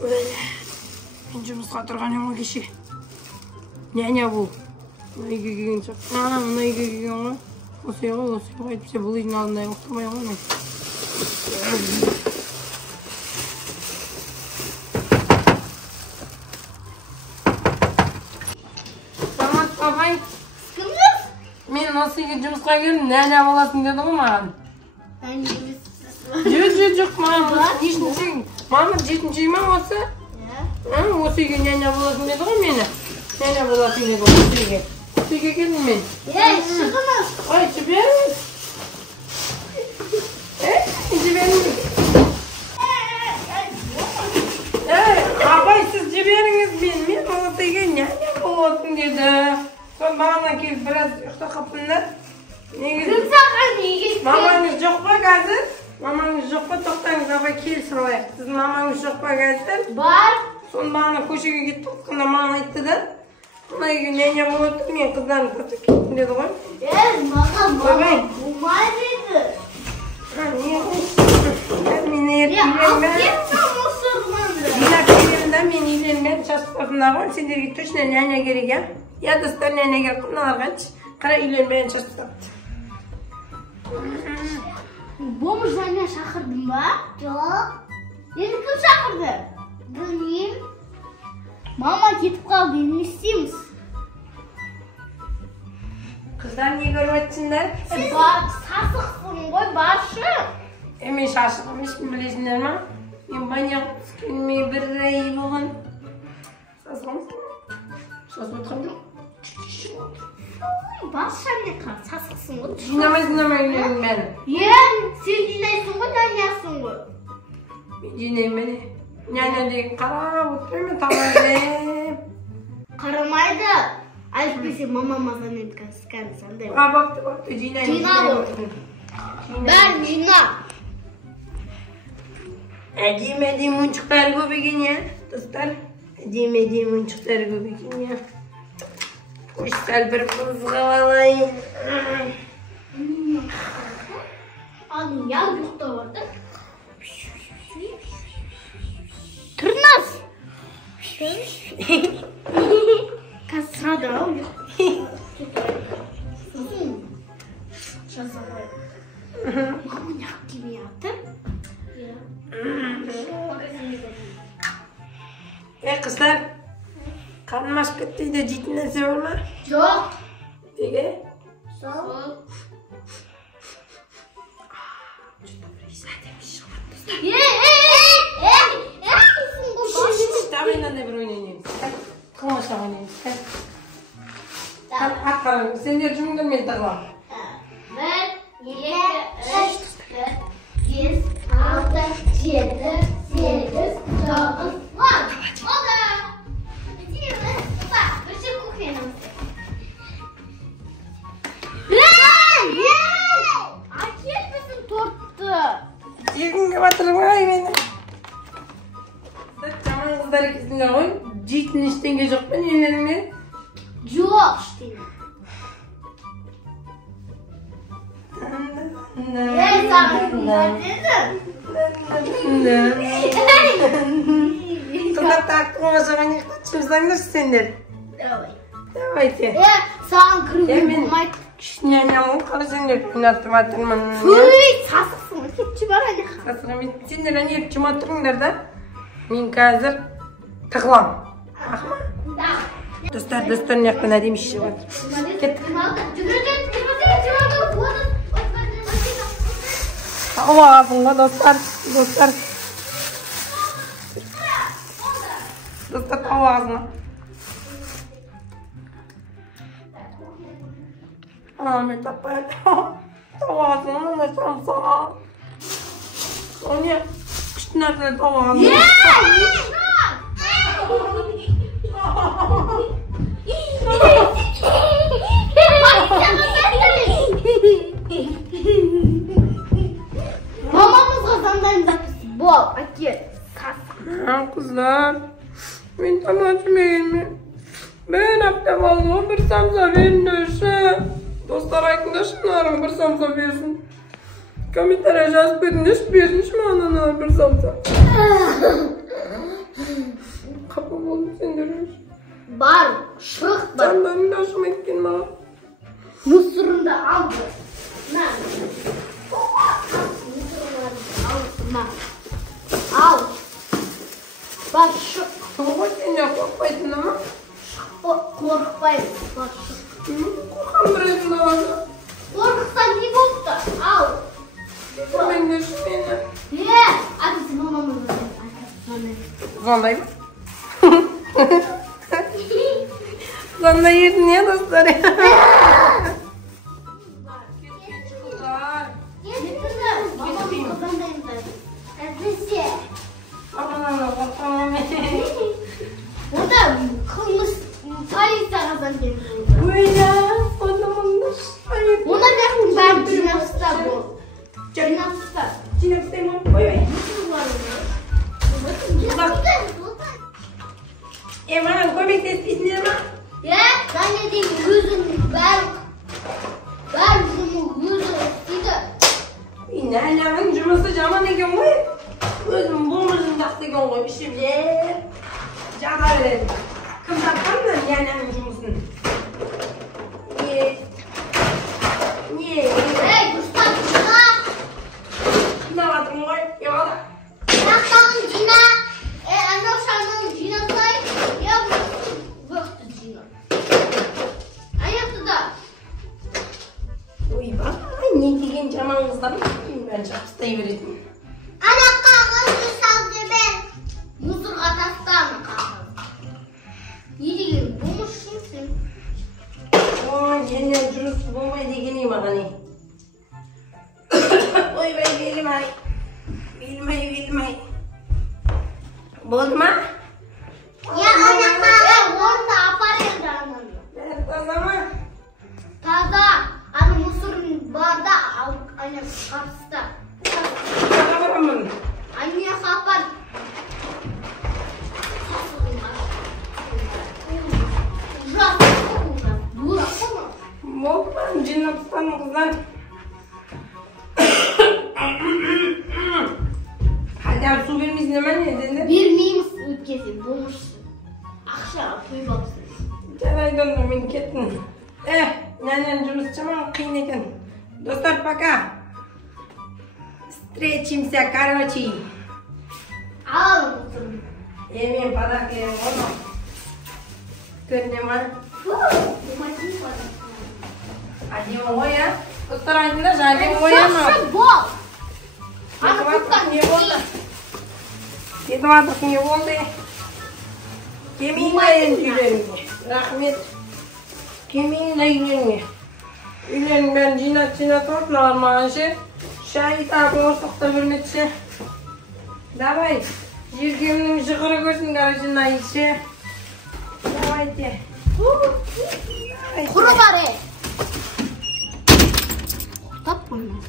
Ben жұмысқа тұрған ема кеше. Не бұл? Мына үйге келген жоқ. Мына үйге келген ғой. Осы ғой әйтпесе бұл үйдің алдында ұқтырмай ғой мен. Самат папай. Кімсіз? Мен осы үйге жұмысқа келдім, нәне боласың деді ғой маған. Жоқ, мама, мама жетінші ма осы? Осы үйге нәне боласың деді ғой мені. Нәне боласың деді ғой осы үйге. Осы үйге келдім мен. Шығыңыз. Ой, жіберіңіз. Жіберіңіз. Апай, сіз жіберіңіз мен. Мен осы үйге нәне боласың деді. Сол бағана келіп біраз ұйықта қаппындар. Кім саған неге? Мамаңыз жоқ па қазір? Мамаңыз жоқ па? Тоқтаңыз, апай келіп салайық. Сіздің мамаңыз жоқ па қазір? Бар. Соны бағана көшеге кетіп отқанда маған айтты да. Мына үйге нәне болып отыр, мен қыздарым көрсетіп кеттім деді ғой. Маған болмайды еді. Мен мен үйленген шашпасында ғой. Сендерге точно нәне керек, я? Я достар нәне керек, мыналарға қара үйленбеген шашпасты. Бомж жаңа шақырдың ба? Жоқ. Енді кім шақырды? Білмеймін. Мама кетіп қалды, не істейміз? Қыздар не көріп өтсіңдер? Сасықсың ғой, баршы. Мен шашығым ешкім білесіңдер ма? Мен баняға түскеніме бір ай болған. Сасығым отырғанды? Баршы әне қар, сасықсың ғой. Жинамай үйленім бәрі. Сен жинайсың ғой, нәнясың ғой. Мен жинаймын. Нәне деген қарап отырмын, тамайдым. Қарамайды. Әліппесе мамама занет кәні сандай. Бақты, жинаймын. Жина ғой. Бәрін жина. Әдем мұншықтар көп екен, я, достар. Әдем мұншықтар көп екен, я. Қош сәл бір қызға алайын. Алдың ял бұқта барды. Тұрнас! Қазір сұрады ау жазалай. Мама неғып келмей атыр? Қыздар, қарным ашып кетті де жейтін нәрсе бар ма? Жоқ. Неге? Сол. Давай мынандай бір ойнайынеміз. Қылмаша ойнайыныз. Ат қараңыз, сендер жұмыңдар мен тағылам. 1, 2, 3, 4, 5, 6, 7, 8, 9, 10. Oldu. Bitiriyoruz. Bak, ışık kokuyoruz. Açıyor musun torttu? Жегімге батырым ай мені. Жаман қыздар екесіңдер ғой. Жейтін ештеңе жоқ па нелеріңде? Жоқ ештеңе. Қыздар тақтың қожаған еқтатшымыздарыңдаршы сендер. Давайте. Саған кіруге болмайды. Нәнем қара сендер ойнатып жатырмын. Сасықсың, кетші бар әне қа. Сасыға мен сендер әне жұма тұрыңдар да. Мен қазір тығылам. Ақма? Да. Достар неқтен әдем ішіп жатыр. Кеттік. Тауы ағасың ба достар? Достар тауы ағасың ба? Мен таппай тауы ағасың ба? Мына шамсаға. О не? Күшті нәрселер тауы ағасың ба? Мамамызға заңдайындаппыз. Бол, әке. Қыздар, мен тамақ жемегенмен бір апта болды ғой, бір самса беріңдерші. Достар айтыңдаршы, нарым бір самса берсін. Комментария жазып беріңдерші, беріңші маған бір самса. Kapı oldu sen görürsün. Var, şırık var. Sen benim de hoşuma gittin bana. Mısırını da aldı. Nerede? Mısırını al. Bak şu. Baba sen ya korkmaydın ama. Korkmayın. Bak şu. Korkan bırakın da bana. Korksan gibi oldu. Al. Ben görüşmeyin. Niye? Hadi mamamı verin. Zandayım. Zanda yedin ya dostlar ya. Getirdim. Mamamın kazandayım ben. Nesi? Aman Allah'ım tamam. Burada kılmış sayı kazandayım. Bu ya. Anlamanmış. Buna ne? Ben cinasta bu. Cinasta. Cinasta mı? Oy oy. Eman komik sesini ama. Ya ben dedim yüzüm ver yüzümü Yine annemin cümlesi caman ne gün koy. Özüm bulmuşum taktı gün koy. Bir şey bile. Cana verelim. Kım takkan da yani annemin cümlesini. Niye? Hey Gustav Cina Ne var mı koy? Ya da. Naktan Cina anne sanın Cina say ya vakti Cina ayakta da Uy bak. Ne diyeyim caman kızlarım. Ben çapstayı verelim. ana kağıt saldı ben muzur atastan kağıt yedi bu musun Yine cürüs bulmayı da geleyim hani. Oy ben gelim ay. Bilmeyi. Bozma. ya ana kağıt orada aparıyor da Ben tazama. taza ana muzurun barda anne karşıda Tazamam. anne kapar Bozma. Cinnaptan kızlar. Hadi su vermeyiz hemen ne dedi? Bir miyim ülkesi bulmuşsun. Akşam kuyu baksın. Gel dönmemin kettin. Nanen cürüs caman kıyın eken. Dostlar пока. Встречимся, короче. Al mısın? Yemin padaklayım onu. Gönlüm var. Hadi o ya. Dostlar arkadaşlar hadi o ya mı? Bol. Yedim artık niye oldu? Yedim artık niye oldu? Kiminle ilgilenmiyor? Rahmet. Kiminle ilgilenmiyor? İlen ben cinat toplar maaşı. Şahit abi ortakta hürmetçi. Davay. Jirgiminin şıkırı görsün garajından işe. Davay de. Kuru bari. Tap bunu.